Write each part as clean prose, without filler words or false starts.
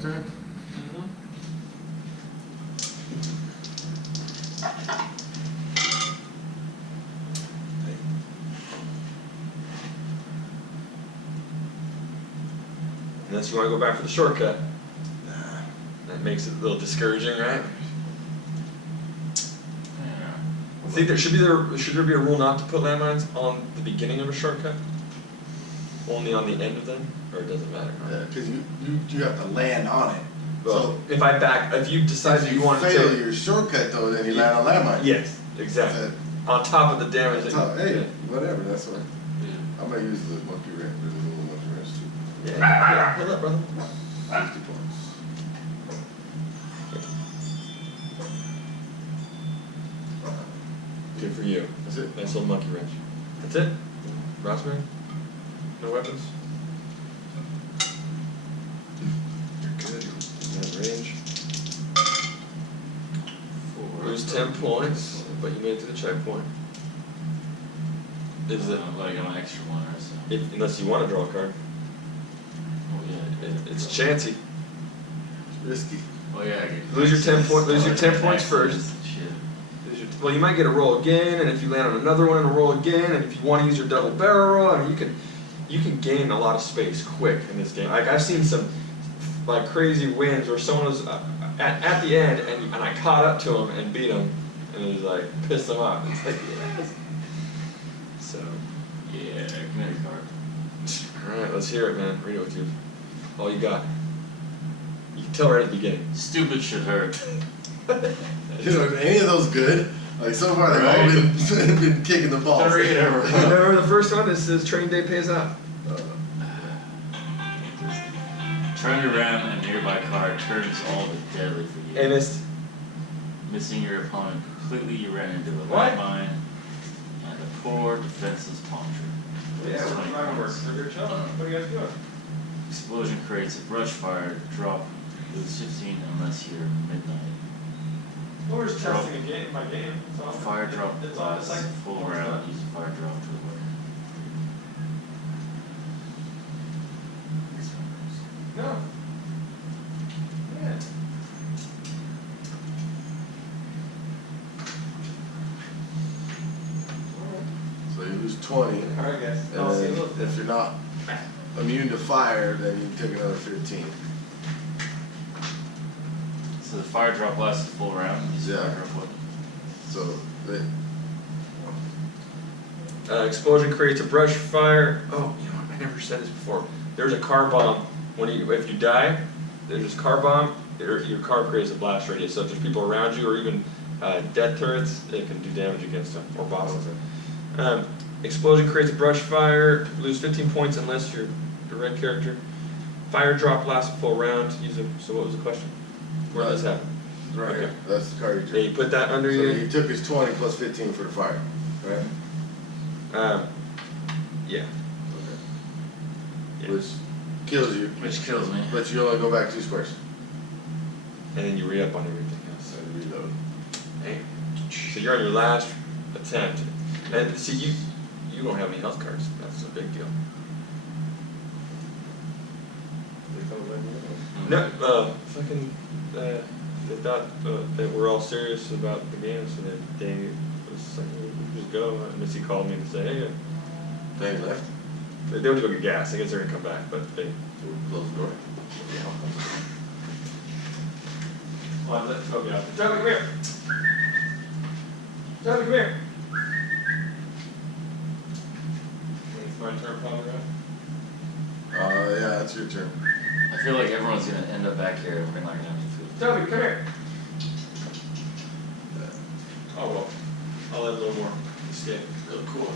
turn? Unless you want to go back for the shortcut. That makes it a little discouraging, right? I think should there be a rule not to put landmines on the beginning of a shortcut? Only on the end of them? Or it doesn't matter? Yeah, because you have to land on it. Well, so if you decide that you want to fail your shortcut though, then you land on landmine. Yes, exactly. On top of the damage that you hey, whatever, that's what. Yeah. I might use the monkey wrench, there's a little monkey wrench too. Yeah, hold up, brother. 50 points. Good for you. That's it. Nice little monkey wrench. That's it? Rosemary? No weapons? You're good. You're in range. Lose 10 points, but you made it to the checkpoint. Is it? Like an extra one or so. Unless you want to draw a card. Oh yeah. It's chancy. It's risky. Oh yeah. Lose your 10 points. Lose your 10 points first. Well, you might get a roll again, and if you land on another one, and a roll again, and if you want to use your double barrel roll, I mean, you can gain a lot of space quick in this game. Like I've seen some like crazy wins where someone was at the end, and I caught up to him and beat him, and it was like pissed them off. It's like yes. So yeah, commander card. All right, let's hear it, man. Read it with you. All you got. You can tell right at the beginning. Stupid should hurt. You know, any of those good? Like so far, they've all been kicking the balls. Remember the first one? This says training day pays off. Turn around and nearby card turns all but deadly for you. And it's missing your opponent completely. You ran into a landmine and a poor defenseless pawn trick. Yeah, what are you guys doing? Explosion creates a brush fire drop. Lose 15 unless you're midnight. We're just testing a game, my game. Fire drop lasts full round. Use a fire drop to avoid. No. Yeah. So you lose 20. Alright, guys. And then if you're not immune to fire, then you take another 15. So the fire drop lasts a full round. Yeah. So explosion creates a brush fire. Oh, you know what? I never said this before. There's a car bomb. If you die, there's this car bomb. Your car creates a blast radius. So if there's people around you, or even death turrets, it can do damage against them, or bosses. Explosion creates a brush fire. Lose 15 points unless you're the red character. Fire drop lasts a full round. So what was the question? Where does this happen? Right here. That's the card you took. Yeah, you put that under so you. You took his 20 plus 15 for the fire, right? Yeah. Okay. Yeah. Which kills you. Which kills me. But you only go back 2 squares. And then you re-up on everything else. So you reload. Hey. So you're on your last attempt. And see, you don't have any health cards. That's a big deal. No, they thought that we're all serious about the game, so they was like, we just go. And Missy called me to say, hey. They left. They went to go get gas. I guess they're gonna come back, but they closed the door. Yeah. Well, let's go get out. Toby, come here. Toby, come here. It's my turn, probably, right? Yeah, that's your turn. I feel like everyone's gonna end up back here and we're not gonna have any food. Toby, come here. Oh well, I'll add a little more escape. Real cool.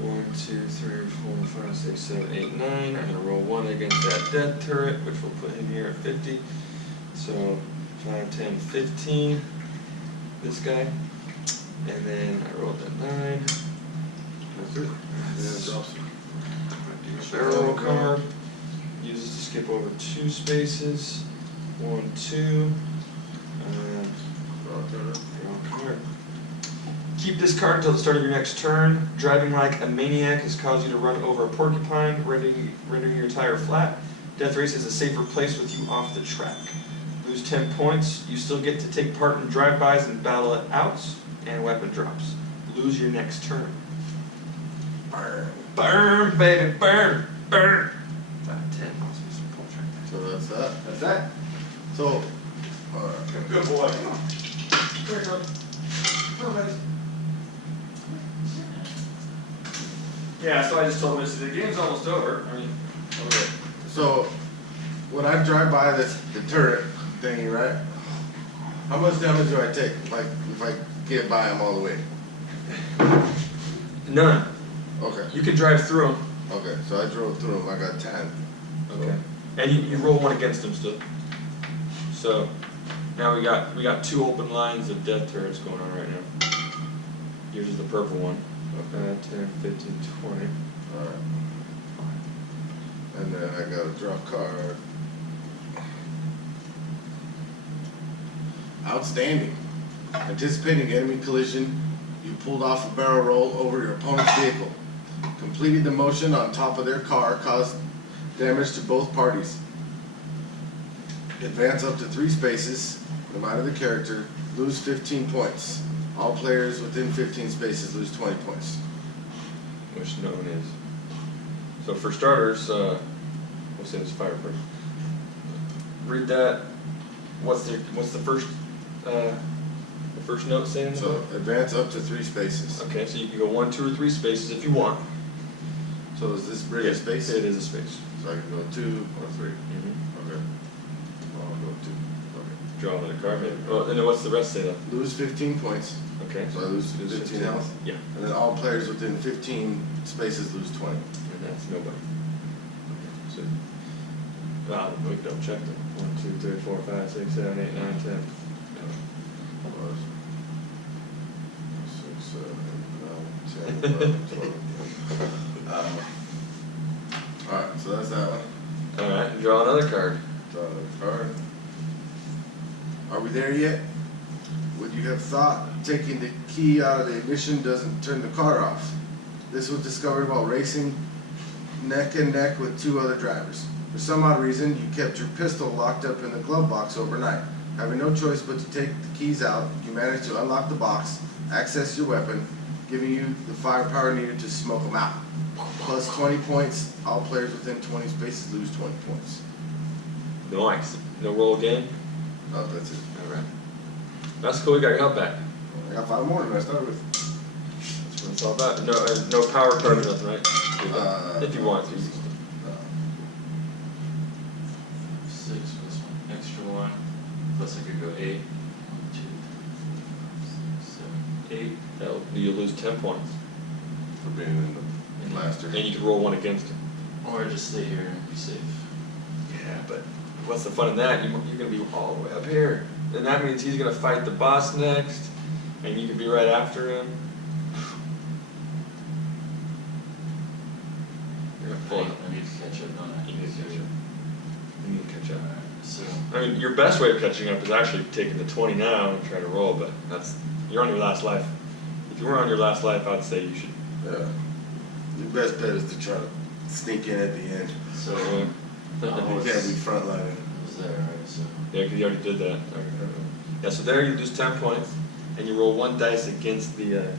1, 2, 3, 4, 5, 6, 7, 8, 9. I'm gonna roll 1 against that death turret, which will put him here at 50. So 5, 10, 15. This guy. And then I rolled that 9. That's it. That's awesome. Barrel card. Uses to skip over 2 spaces. 1, 2. Draw card. Keep this card until the start of your next turn. Driving like a maniac has caused you to run over a porcupine, rendering your tire flat. Deathrace is a safer place with you off the track. Lose 10 points. You still get to take part in drive-bys and battle it outs and weapon drops. Lose your next turn. Burn. Burn, baby, burn, burn. 5, 10. So that's that. That's that. So, Good boy. Come on. There you go. Come on, buddy. Yeah, so I just told him, I said, the game's almost over. I mean, okay. so when I drive by the turret thingy, right? How much damage do I take? Like if I get by them all the way? None. Okay. You can drive through them. Okay. So I drove through them. I got 10. Okay. And you roll one against them still. So now we got 2 open lines of death turrets going on right now. Yours is the purple one. 10, 15, 20. Alright. And then I got a draw card. Outstanding. Anticipating enemy collision, you pulled off a barrel roll over your opponent's vehicle. Completed the motion on top of their car, caused damage to both parties. Advance up to 3 spaces, no matter the character, lose 15 points. All players within 15 spaces lose 20 points. Which no one is. So for starters, we'll say it's Firebird. Read that. What's the first note saying? So advance up to 3 spaces. Okay, so you can go 1, 2, or 3 spaces if you want. So is this bridge a space? It is a space. So I can go 2 or 3. Mm-hmm. Okay. I'll go 2. Okay. Draw another card, maybe. Well, and then what's the rest say though? Lose 15 points. Okay. So I lose 15 health. Yeah. And then all players within 15 spaces lose 20. And that's nobody. Okay. So, well, we can double check them. 1, 2, 3, 4, 5, 6, 7, 8, 9, 10. 6, 7, 8, 9, 10, 11, 12. Alright, so that's that one. Alright, draw another card. Draw another card. Are we there yet? Would you have thought taking the key out of the ignition doesn't turn the car off? This was discovered while racing neck and neck with 2 other drivers. For some odd reason, you kept your pistol locked up in the glove box overnight. Having no choice but to take the keys out, you managed to unlock the box, access your weapon, giving you the firepower needed to smoke them out. Plus 20 points, all players within 20 spaces lose 20 points. Nice. No roll again? Oh, that's it. Alright. That's cool, you got your help back. I got 5 more than I started with. That's what it's all about. No power card or nothing, right? If you want to. 6 plus 1 extra 1. Plus I could go 8. 1, 2, 3, 4, 5, 6, 7, 8. You lose 10 points. For being in the blaster. And you can roll 1 against him. Or just stay here and be safe. Yeah, but what's the fun in that? You're going to be all the way up here. And that means he's going to fight the boss next, and you can be right after him. You're going to pull up. I need to catch up, don't I? You need to catch up. You need to catch up. Alright, so I mean, your best way of catching up is actually taking the 20 now and trying to roll, but you're on your last life. If you were on your last life, I'd say you should. Yeah. Your best bet is to try to sneak in at the end. So You can't be frontlining. I was there, right? So Yeah, because you already did that. Yeah, so there you lose 10 points, and you roll 1 dice against the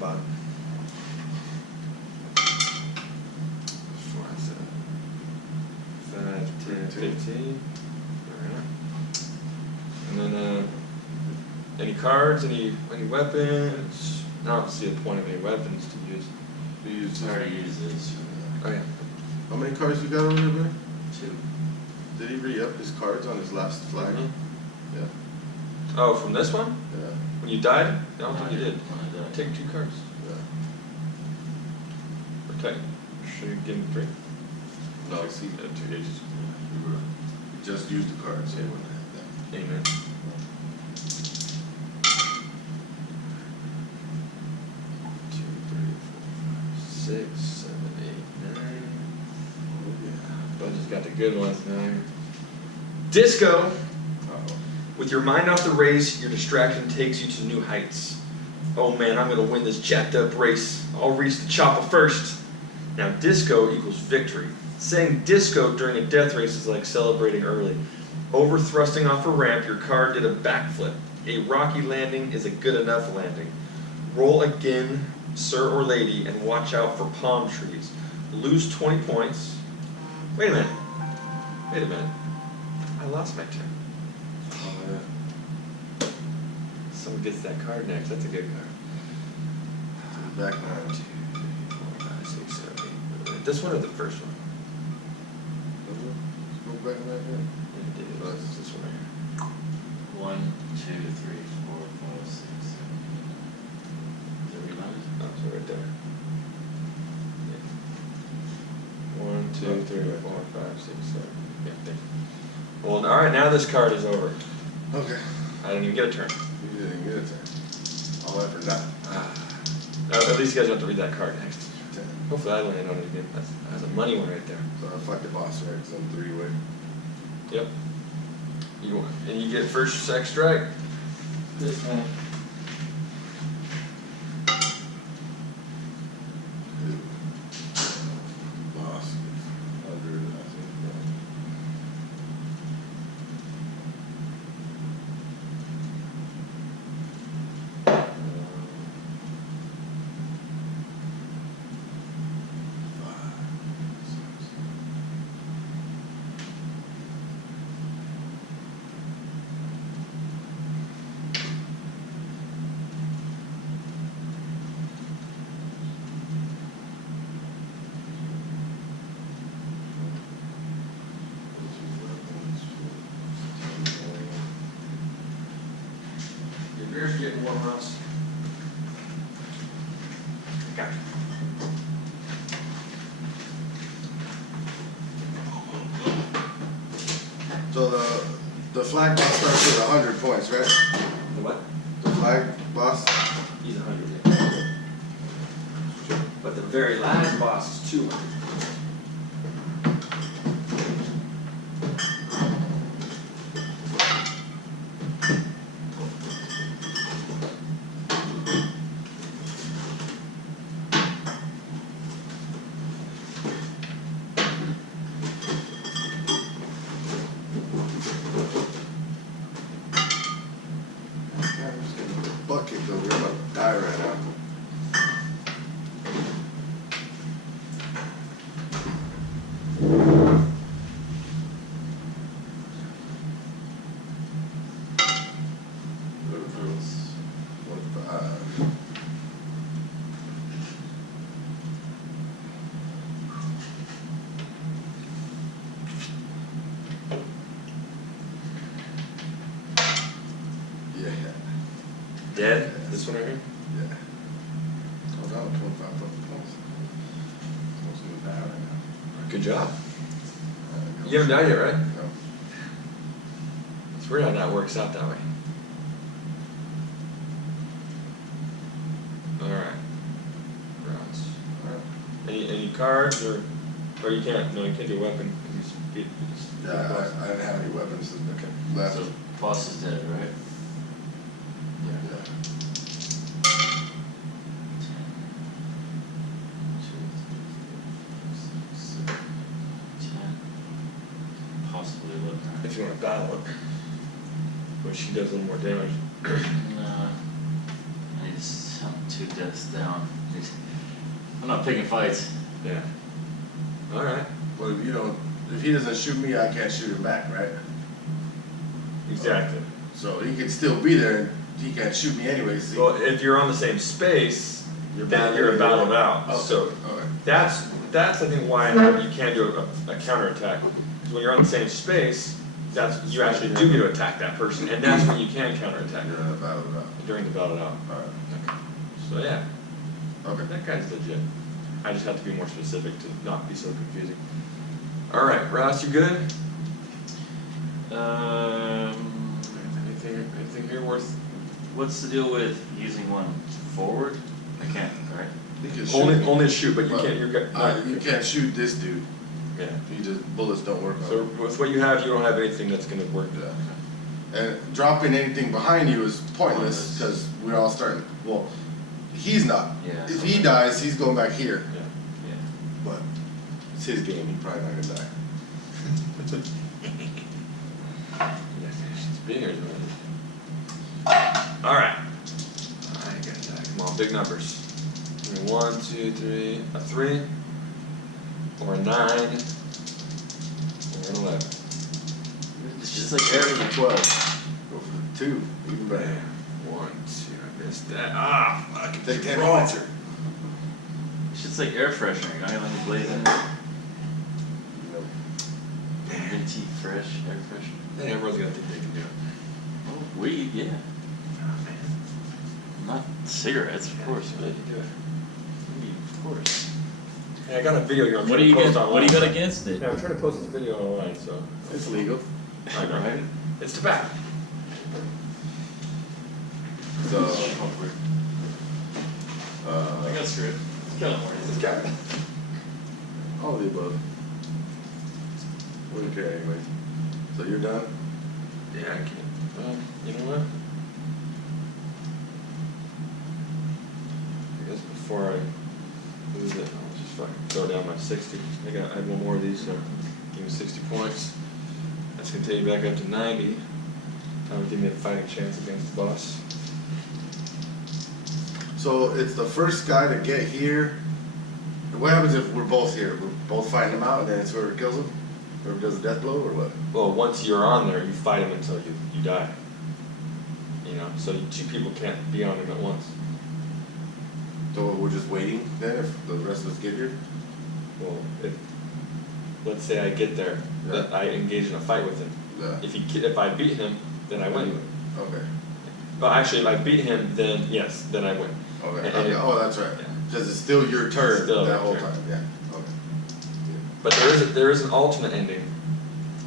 bottom. 4, 7, 5, 10, 15. Alright. And then any cards, any weapons? I don't see the point of any weapons to use. You use I already used this. Oh yeah. How many cards you got over there, man? 2. Did he re-up his cards on his last flag? Mhm. Yeah. Oh, from this one? Yeah. When you died? I don't think you did. When I died. Take 2 cards. Yeah. Protect. Should you give him 3? No, see, 2 aces. you just used the cards. Yeah. Yeah. Amen. 2, 3, 4, 5, 6, 7, 8, 9. Oh, yeah. Bunch got the good ones now. Disco. Uh-oh. With your mind off the race, your distraction takes you to new heights. oh man, I'm gonna win this jacked up race. I'll reach the chopper first. Now disco equals victory. Saying disco during a death race is like celebrating early. Over thrusting off a ramp, your car did a backflip. A rocky landing is a good enough landing. Roll again, sir or lady, and watch out for palm trees. Lose 20 points. Wait a minute. Wait a minute. I lost my turn. Someone gets that card next. That's a good card. Back 9. 2, 3, 4, 5, 6, 7, 8. This one or the first one? Go back 9 again. It's this one right here. 1, 2, 3, 4, 5, 6, 7, 8. Is it remounted? Oh, so right there. Yeah. 1, 2, 3, 4, 5, 6, 7. Yeah, there. Well, all right. Now this card is over. Okay. I didn't even get a turn. You didn't get a turn. All that for nothing. At least you guys don't have to read that card next. 10. Hopefully I land on it again. That's a money one right there. So I fucked the boss, right? Because I'm 3-way. Yep. You won. And you get first sex strike. This one. Boss is under, I think. Your beer's getting warm, Ross. Okay. So the flag boss starts with 100 points, right? The what? The flag boss. He's 100. But the very last boss is 200. I'm just getting a butt kicked over here. I'm about to die right now. Yeah. Dead? This one right here? Yeah. Oh, that was 25 fucking points. Supposed to be bad right now. Good job. Go. You haven't died yet, right? No. It's weird how that works out that way. Alright. Ross. Alright. Any cards or you can't? No, you can't do a weapon. Yeah, I didn't have any weapons left. So boss is dead, right? Yeah. 10, 2, 3, 4, 5, 6, 7, 10. Possibly 11. If you want to battle it. But she does a little more damage. No. I need some 2 deaths down. I'm not picking fights. Yeah. Alright. But if he doesn't shoot me, I can't shoot him back, right? Exactly. So he can still be there and he can't shoot me anyways. Well, if you're on the same space, then battled you're out. battled out. Okay. So Okay. that's I think why you can't do a counterattack. Because when you're on the same space, you actually do get to attack that person, and that's when you can counterattack You're in a battle it out. during the battle out. Alright. Okay. So yeah, Okay. that guy's legit. I just have to be more specific to not be so confusing. All right, Ross, you good? Anything here worth? What's the deal with using one forward? I can't, right? He can shoot me. Only shoot, but you Well, can't. You can't shoot this dude. Yeah. He just bullets don't work on So him. with what you have, you don't have anything that's gonna work. Yeah. And dropping anything behind you is pointless because we're all starting. Well, He's not. Yeah. If he dies, he's going back here. Yeah. Yeah. But it's his game. He's probably not gonna die. Being alright. I gotta die. Come on, big numbers. Give me 1, 2, 3, a 3, or a 9, or an 11. It's just like Air air. for the 12. Go for the 2. Even better. 1, 2, I missed that. Ah, fuck. Take 10 Wrong. points. It's just like air freshener. You know, you let me blaze in. Nope. Minty fresh air freshener. Then everyone's gonna think they can do it. Oh, weed, yeah. Oh, man. Not cigarettes, of course, Yeah, but you can do it. weed, of course. Hey, I got a video here. I'm What trying do you to post got? online. What do you got against it? Yeah, I'm trying to post this video online, so. It's legal. I know. Right? It's tobacco. So, I got screwed. This guy. all of the above. Wouldn't care anyway. So you're done? Yeah, I can't. You know what? I guess before I lose it, I'll just fucking throw down my 60. I had one more of these, so give me 60 points. That's gonna take you back up to 90. That'll give me a fighting chance against the boss. So it's the first guy to get here. And what happens if we're both here? We're both fighting him out and then it's whoever kills him? Whoever does the death blow or what? Well, once you're on there, you fight him until you die. You know, so 2 people can't be on him at once. So we're just waiting then if the rest of us get here? Well, let's say I get there, Yeah. that I engage in a fight with him. Yeah. If I beat him, then I win. Okay. But actually, if I beat him, then yes, then I win. Okay. And Okay. it- Oh, that's right. Yeah. Because it's still your turn Still that my whole turn. time. Yeah. Okay. But there is an alternate ending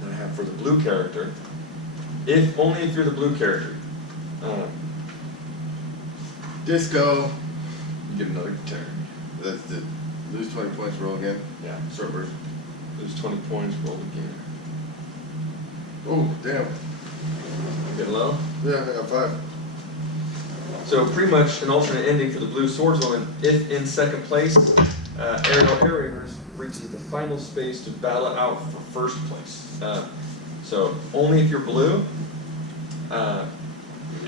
that I have for the blue character. Only if you're the blue character. Disco. You get another turn. That's the lose 20 points, roll again. Yeah. Short version. Lose 20 points, roll again. Oh, damn. Get low. Yeah, I got 5. So pretty much an alternate ending for the blue swordswoman. If in second place, Aerial Air Raiders reaches the final space to battle it out for first place. So only if you're blue,